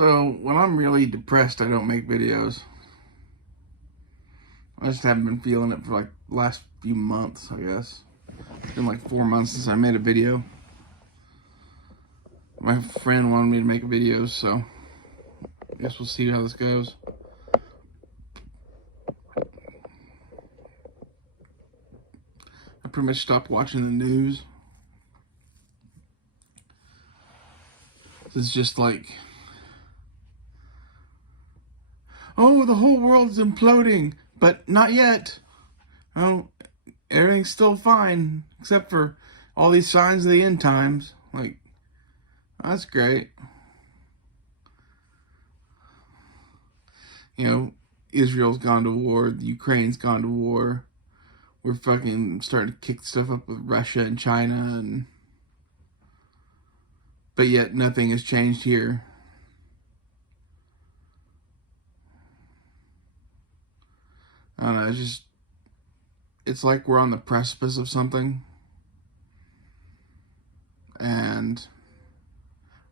So when I'm really depressed, I don't make videos. I just haven't been feeling it for like the last few months, I guess. It's been like 4 months since I made a video. My friend wanted me to make videos, so I guess we'll see how this goes. I pretty much stopped watching the news. It's just like, oh, the whole world's imploding, but not yet. Oh, everything's still fine, except for all these signs of the end times. Like, that's great. You know, Israel's gone to war, the Ukraine's gone to war. We're fucking starting to kick stuff up with Russia and China, but yet nothing has changed here. I don't know, it's like we're on the precipice of something, and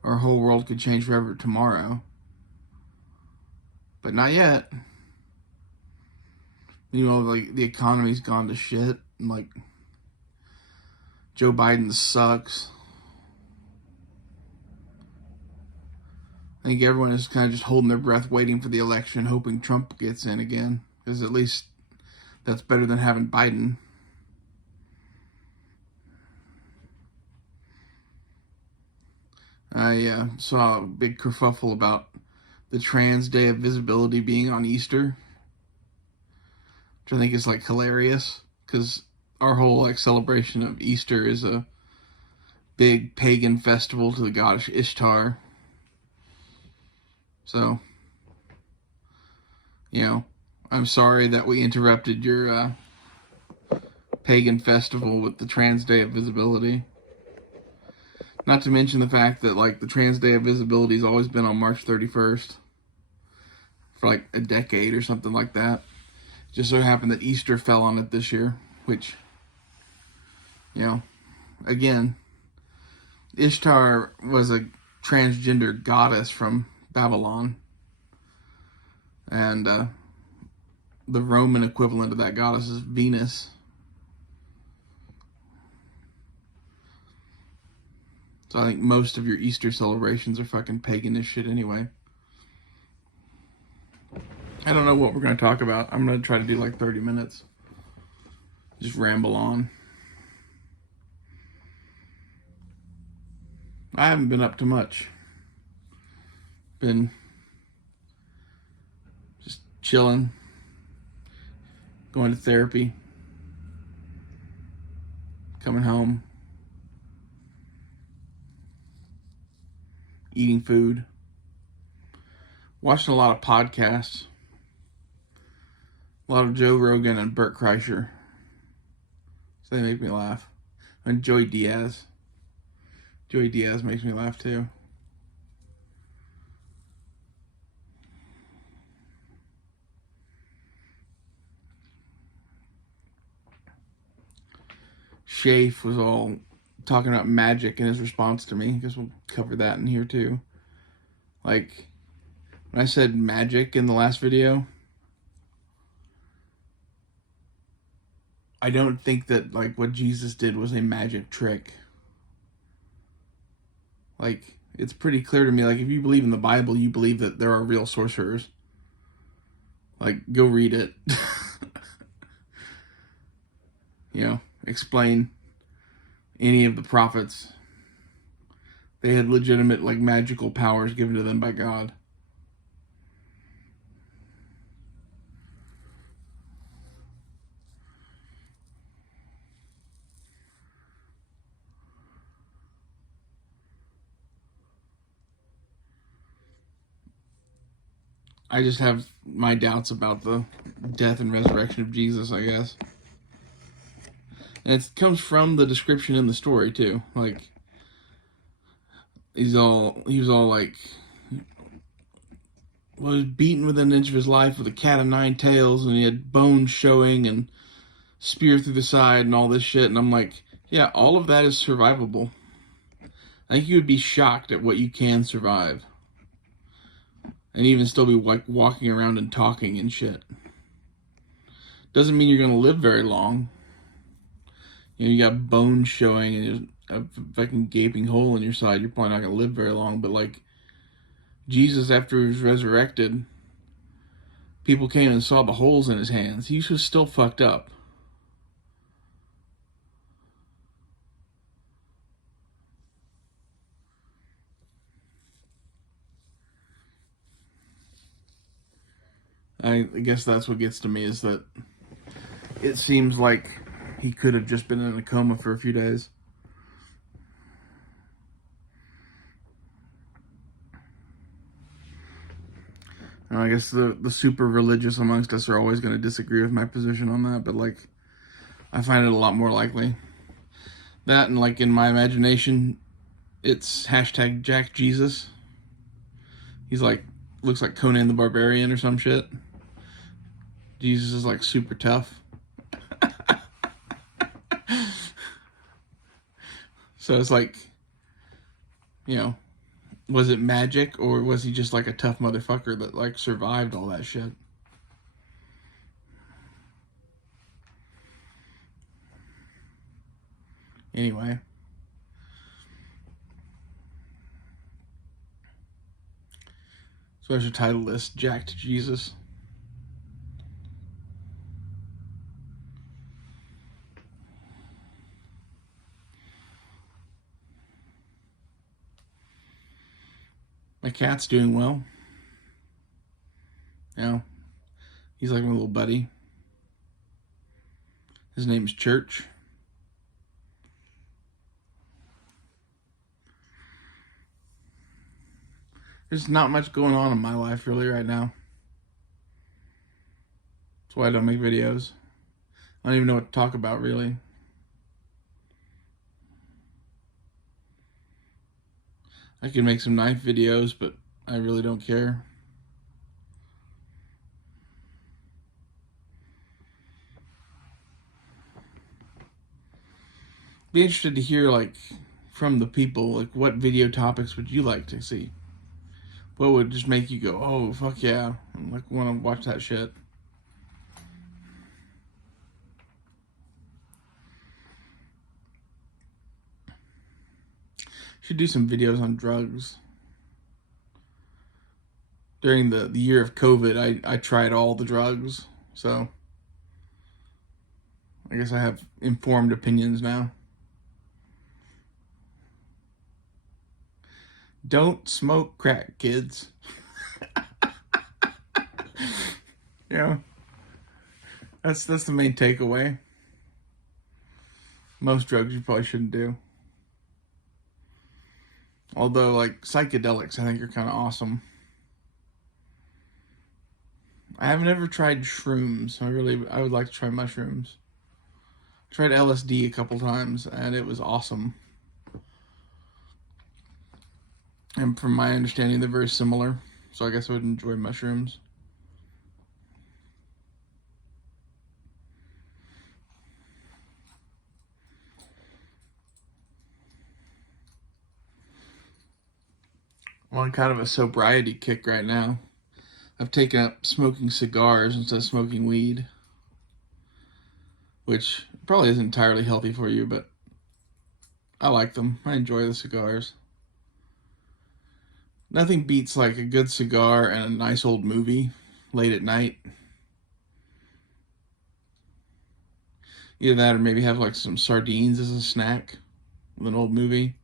our whole world could change forever tomorrow, but not yet. You know, like, the economy's gone to shit, and like, Joe Biden sucks. I think everyone is kind of just holding their breath, waiting for the election, hoping Trump gets in again, because at least that's better than having Biden. I saw a big kerfuffle about the Trans Day of Visibility being on Easter, which I think is like hilarious, because our whole like celebration of Easter is a big pagan festival to the goddess Ishtar. So, you know, I'm sorry that we interrupted your pagan festival with the Trans Day of Visibility. Not to mention the fact that, like, the Trans Day of Visibility has always been on March 31st for like a decade or something like that. Just so happened that Easter fell on it this year, which, you know, again, Ishtar was a transgender goddess from Babylon, and the Roman equivalent of that goddess is Venus. So I think most of your Easter celebrations are fucking pagan as shit anyway. I don't know what we're going to talk about. I'm going to try to do like 30 minutes. Just ramble on. I haven't been up to much. Been just chilling, going to therapy, coming home, eating food, watching a lot of podcasts, a lot of Joe Rogan and Bert Kreischer. So they make me laugh. And Joey Diaz. Joey Diaz makes me laugh too. Shafe was all talking about magic in his response to me. I guess we'll cover that in here too. Like, when I said magic in the last video, I don't think that, like, what Jesus did was a magic trick. Like, it's pretty clear to me, like, if you believe in the Bible, you believe that there are real sorcerers. Like, go read it. You know, explain any of the prophets. They had legitimate, like, magical powers given to them by God. I just have my doubts about the death and resurrection of Jesus, I guess. And it comes from the description in the story too. Like, he was all like, was beaten within an inch of his life with a cat of nine tails, and he had bones showing and spear through the side and all this shit. And I'm like, yeah, all of that is survivable. I think you would be shocked at what you can survive. and even still be like walking around and talking and shit. Doesn't mean you're gonna live very long. You know, you got bones showing and there's a fucking gaping hole in your side. You're probably not gonna live very long. But like Jesus, after he was resurrected, people came and saw the holes in his hands. He was still fucked up. I guess that's what gets to me, is that it seems like he could have just been in a coma for a few days. And I guess the super religious amongst us are always going to disagree with my position on that, but like, I find it a lot more likely. That, and like in my imagination, it's hashtag Jack Jesus. He's like, looks like Conan the Barbarian or some shit. Jesus is like super tough. So it's like, you know, was it magic, or was he just like a tough motherfucker that like survived all that shit? Anyway. So I should title this Jack to Jesus. My cat's doing well. You know, he's like my little buddy. His name's Church. There's not much going on in my life really right now. That's why I don't make videos. I don't even know what to talk about really. I can make some knife videos, but I really don't care. Be interested to hear, like, from the people, like, what video topics would you like to see? What would just make you go, oh, fuck yeah, and like want to watch that shit? Should do some videos on drugs. During the year of COVID, I tried all the drugs, so I guess I have informed opinions now. Don't smoke crack, kids. You know, that's the main takeaway. Most drugs you probably shouldn't do. Although, like, psychedelics, I think, are kind of awesome. I haven't ever tried shrooms. I would like to try mushrooms. I tried LSD a couple times, and it was awesome. And from my understanding, they're very similar. So I guess I would enjoy mushrooms. I'm on kind of a sobriety kick right now. I've taken up smoking cigars instead of smoking weed, which probably isn't entirely healthy for you, but I like them. I enjoy the cigars. Nothing beats like a good cigar and a nice old movie late at night. Either that or maybe have like some sardines as a snack with an old movie.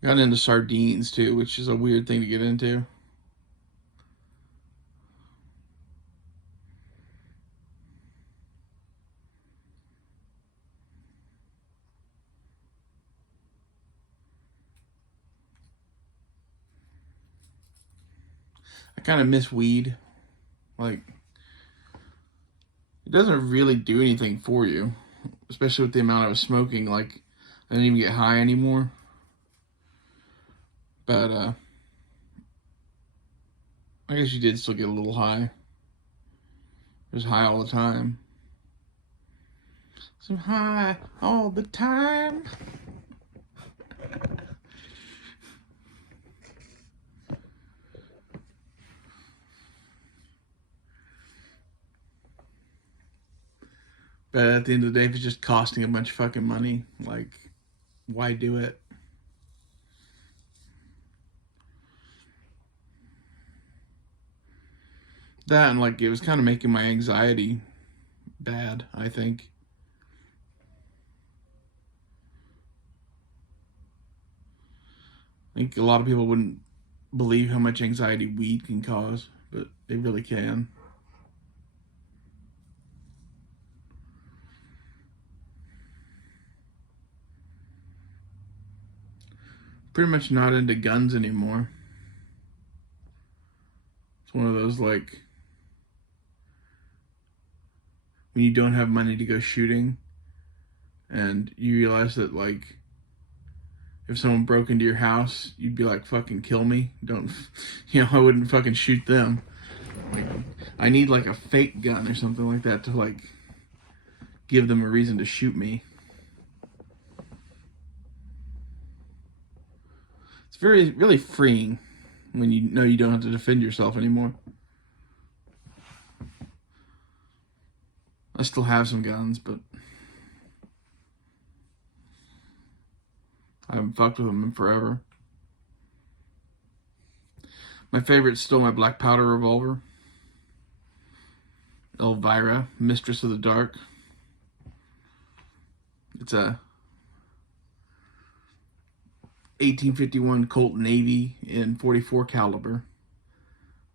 Got into sardines too, which is a weird thing to get into. I kind of miss weed. Like, it doesn't really do anything for you, especially with the amount I was smoking. Like, I didn't even get high anymore. But I guess you did still get a little high. It was high all the time. So high all the time. But at the end of the day, if it's just costing a bunch of fucking money, like, why do it? That and like it was kind of making my anxiety bad, I think. I think a lot of people wouldn't believe how much anxiety weed can cause, but they really can. Pretty much not into guns anymore. It's one of those like when you don't have money to go shooting and you realize that like if someone broke into your house, you'd be like, fucking kill me. Don't, I wouldn't fucking shoot them. Like, I need like a fake gun or something like that to like give them a reason to shoot me. It's really freeing when you know you don't have to defend yourself anymore. I still have some guns, but I haven't fucked with them in forever. My favorite's still my black powder revolver. Elvira, Mistress of the Dark. It's a 1851 Colt Navy in .44 caliber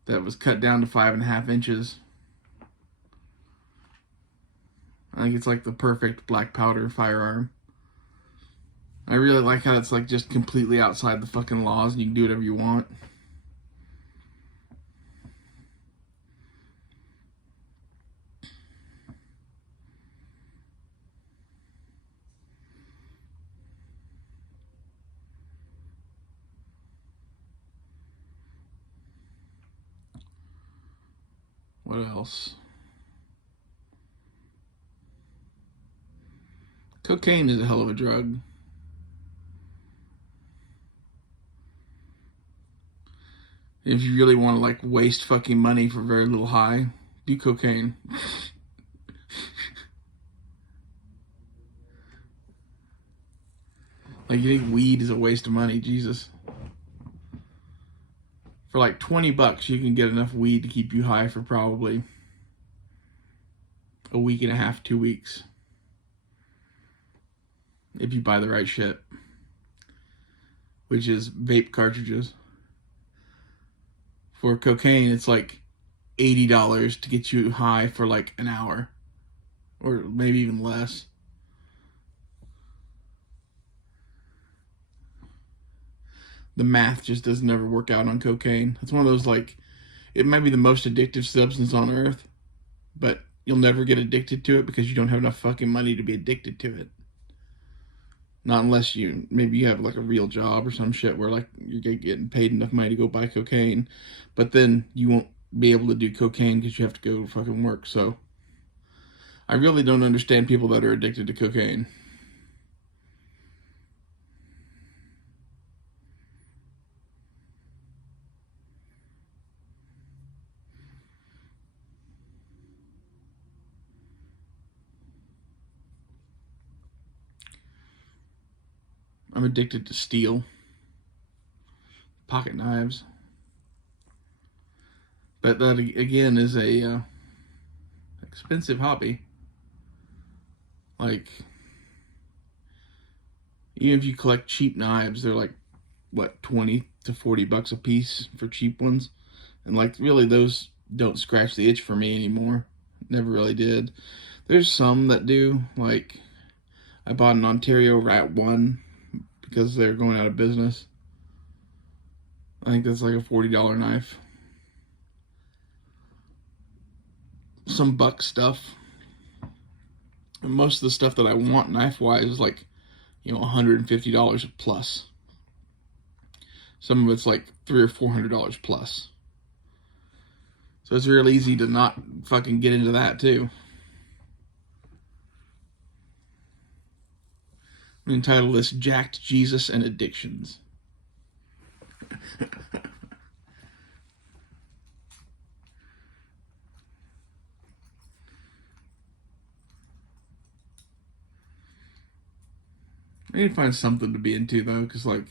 that was cut down to 5.5 inches. I think it's like the perfect black powder firearm. I really like how it's like just completely outside the fucking laws and you can do whatever you want. What else? Cocaine is a hell of a drug. If you really want to like waste fucking money for very little high, do cocaine. Like you think weed is a waste of money? Jesus. For like $20, you can get enough weed to keep you high for probably a week and a half, 2 weeks. If you buy the right shit. Which is vape cartridges. For cocaine, it's like $80 to get you high for like an hour. Or maybe even less. The math just doesn't ever work out on cocaine. It's one of those like, it might be the most addictive substance on earth, but you'll never get addicted to it because you don't have enough fucking money to be addicted to it. Not unless maybe you have like a real job or some shit where like you're getting paid enough money to go buy cocaine, but then you won't be able to do cocaine because you have to go fucking work. So I really don't understand people that are addicted to cocaine. I'm addicted to steel, pocket knives. But that again is a expensive hobby. Like, even if you collect cheap knives, they're like, what, 20 to $40 a piece for cheap ones. And like, really, those don't scratch the itch for me anymore. Never really did. There's some that do. Like, I bought an Ontario Rat 1 because they're going out of business. I think that's like a $40 knife. Some buck stuff. And most of the stuff that I want knife-wise is like, $150 plus. Some of it's like $300 or $400 plus. So it's real easy to not fucking get into that too. I'm gonna entitle this Jacked Jesus and Addictions. I need to find something to be into though, because like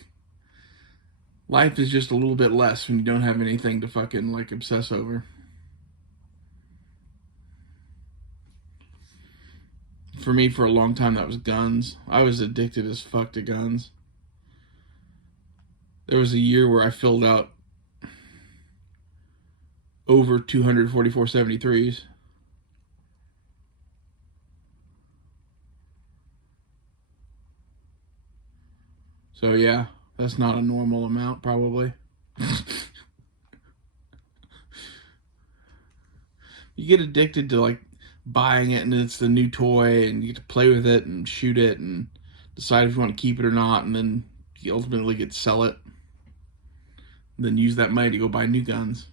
life is just a little bit less when you don't have anything to fucking like obsess over. For me, for a long time, that was guns. I was addicted as fuck to guns. There was a year where I filled out over 244 73s. So yeah, that's not a normal amount, probably. You get addicted to like buying it and it's the new toy and you get to play with it and shoot it and decide if you want to keep it or not, and then you ultimately get to sell it and then use that money to go buy new guns.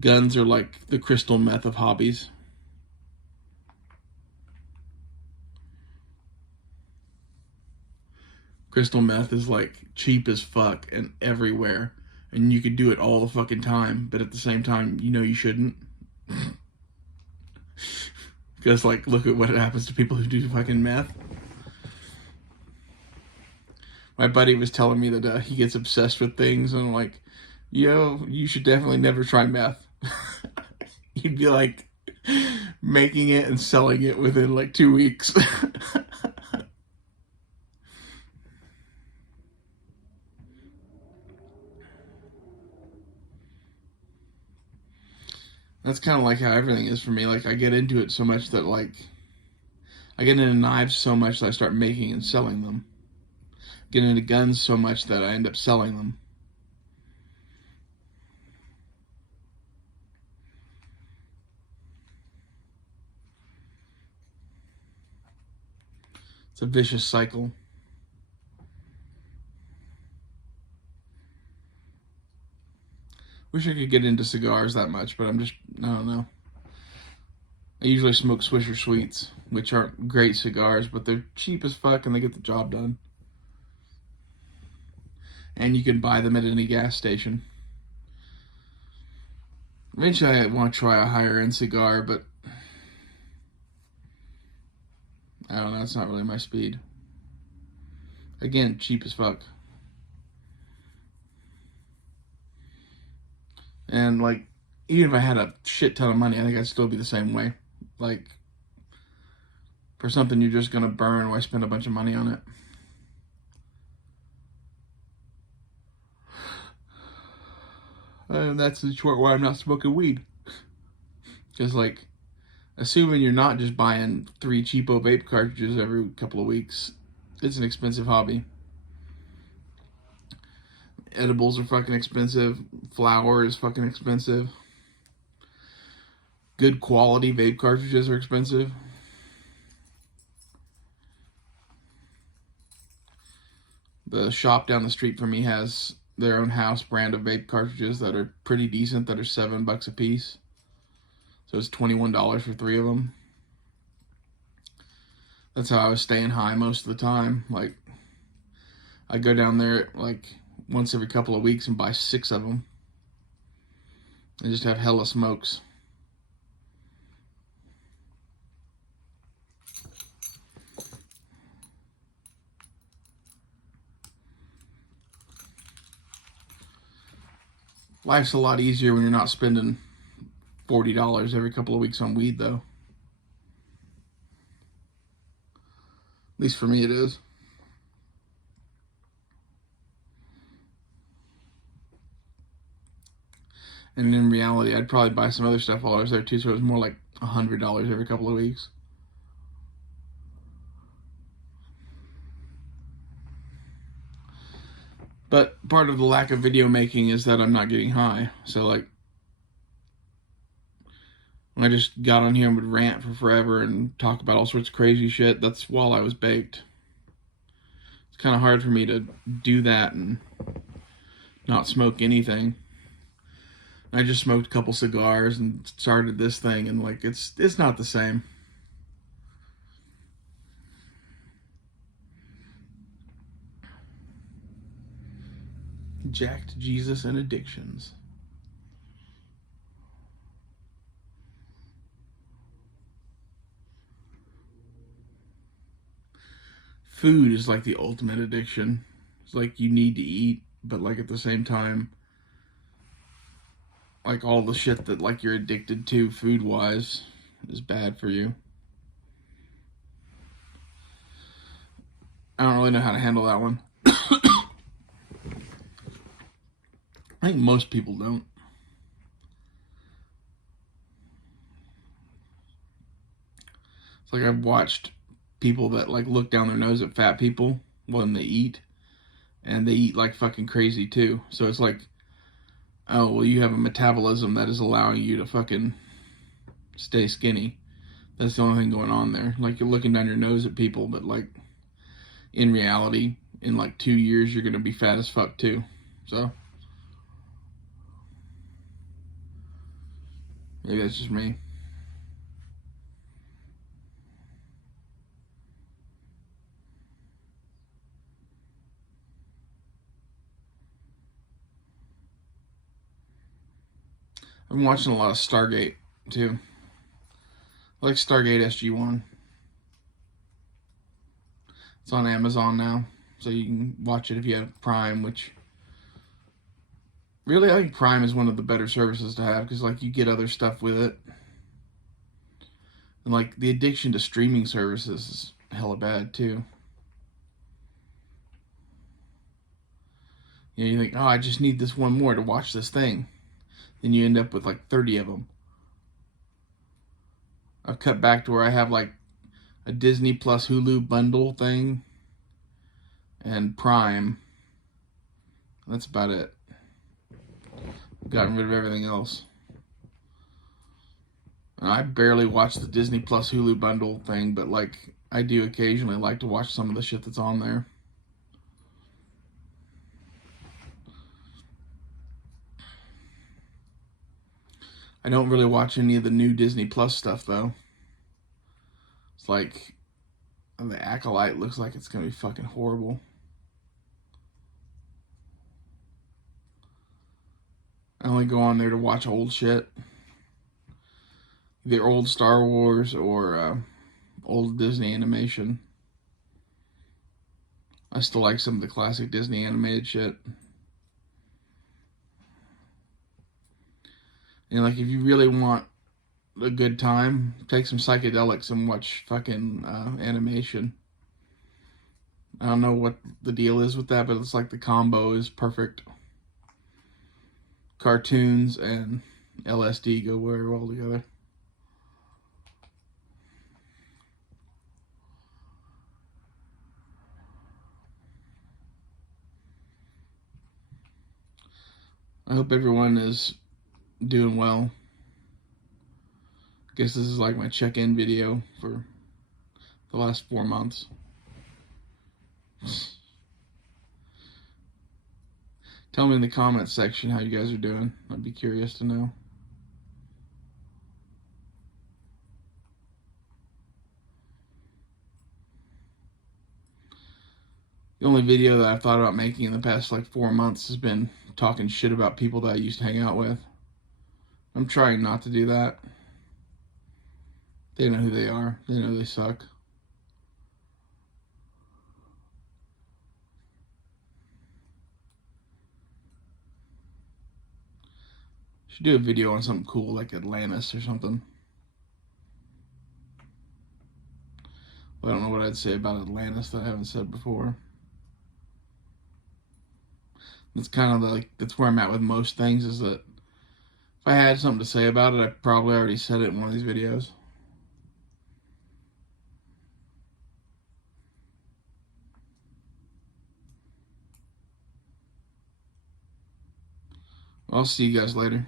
Guns are like the crystal meth of hobbies. Crystal meth is like cheap as fuck and everywhere, and you could do it all the fucking time, but at the same time, you know you shouldn't. Because like, look at what happens to people who do fucking meth. My buddy was telling me that he gets obsessed with things, and I'm like, yo, you should definitely never try meth. You'd be like making it and selling it within like 2 weeks. That's kind of like how everything is for me. Like, I get into it so much that like I get into knives so much that I start making and selling them. Get into guns so much that I end up selling them. It's a vicious cycle. Wish I could get into cigars that much, but I don't know. I usually smoke Swisher Sweets, which aren't great cigars, but they're cheap as fuck and they get the job done. And you can buy them at any gas station. Eventually I want to try a higher end cigar, but I don't know, it's not really my speed. Again, cheap as fuck. And like, even if I had a shit ton of money, I think I'd still be the same way. Like, for something you're just gonna burn, why spend a bunch of money on it? And that's the short why I'm not smoking weed. Because like, assuming you're not just buying 3 cheapo vape cartridges every couple of weeks, it's an expensive hobby. Edibles are fucking expensive. Flour is fucking expensive. Good quality vape cartridges are expensive. The shop down the street from me has their own house brand of vape cartridges that are pretty decent, that are $7 a piece. So it's $21 for 3 of them. That's how I was staying high most of the time. Like, I go down there like once every couple of weeks and buy 6 of them. I just have hella smokes. Life's a lot easier when you're not spending $40 every couple of weeks on weed, though. At least for me it is. And in reality, I'd probably buy some other stuff while I was there too, so it was more like $100 every couple of weeks. But part of the lack of video making is that I'm not getting high. So like, when I just got on here and would rant for forever and talk about all sorts of crazy shit, that's while I was baked. It's kind of hard for me to do that and not smoke anything. I just smoked a couple cigars and started this thing, and like, it's not the same. Jacked Jesus and addictions. food is like the ultimate addiction. It's like you need to eat, but like at the same time, like all the shit that like you're addicted to food wise is bad for you. I don't really know how to handle that one. I think most people don't. It's like I've watched people that like look down their nose at fat people when they eat, and they eat like fucking crazy too. So it's like, oh, well, you have a metabolism that is allowing you to fucking stay skinny. That's the only thing going on there. Like you're looking down your nose at people, but like in reality, in like 2 years, you're gonna be fat as fuck too. So maybe that's just me. I've been watching a lot of Stargate too. I like Stargate SG-1. It's on Amazon now, so you can watch it if you have Prime, which really I think Prime is one of the better services to have because like you get other stuff with it. And like the addiction to streaming services is hella bad too. You know, you think, oh, I just need this one more to watch this thing. Then you end up with like 30 of them. I've cut back to where I have like a Disney Plus Hulu bundle thing and Prime. That's about it. I've gotten rid of everything else. And I barely watch the Disney Plus Hulu bundle thing, but like I do occasionally like to watch some of the shit that's on there. I don't really watch any of the new Disney Plus stuff though. It's like the Acolyte looks like it's gonna be fucking horrible. I only go on there to watch old shit. Either old Star Wars or old Disney animation. I still like some of the classic Disney animated shit. You know, like if you really want a good time, take some psychedelics and watch fucking animation. I don't know what the deal is with that, but it's like the combo is perfect. Cartoons and LSD go very well together. I hope everyone is doing well. I guess this is like my check-in video for the last 4 months. Tell me in the comments section how you guys are doing. I'd be curious to know. The only video that I've thought about making in the past like 4 months has been talking shit about people that I used to hang out with. I'm trying not to do that. They know who they are. They know they suck. Should do a video on something cool like Atlantis or something. Well, I don't know what I'd say about Atlantis that I haven't said before. That's kind of like, that's where I'm at with most things, is that if I had something to say about it, I probably already said it in one of these videos. I'll see you guys later.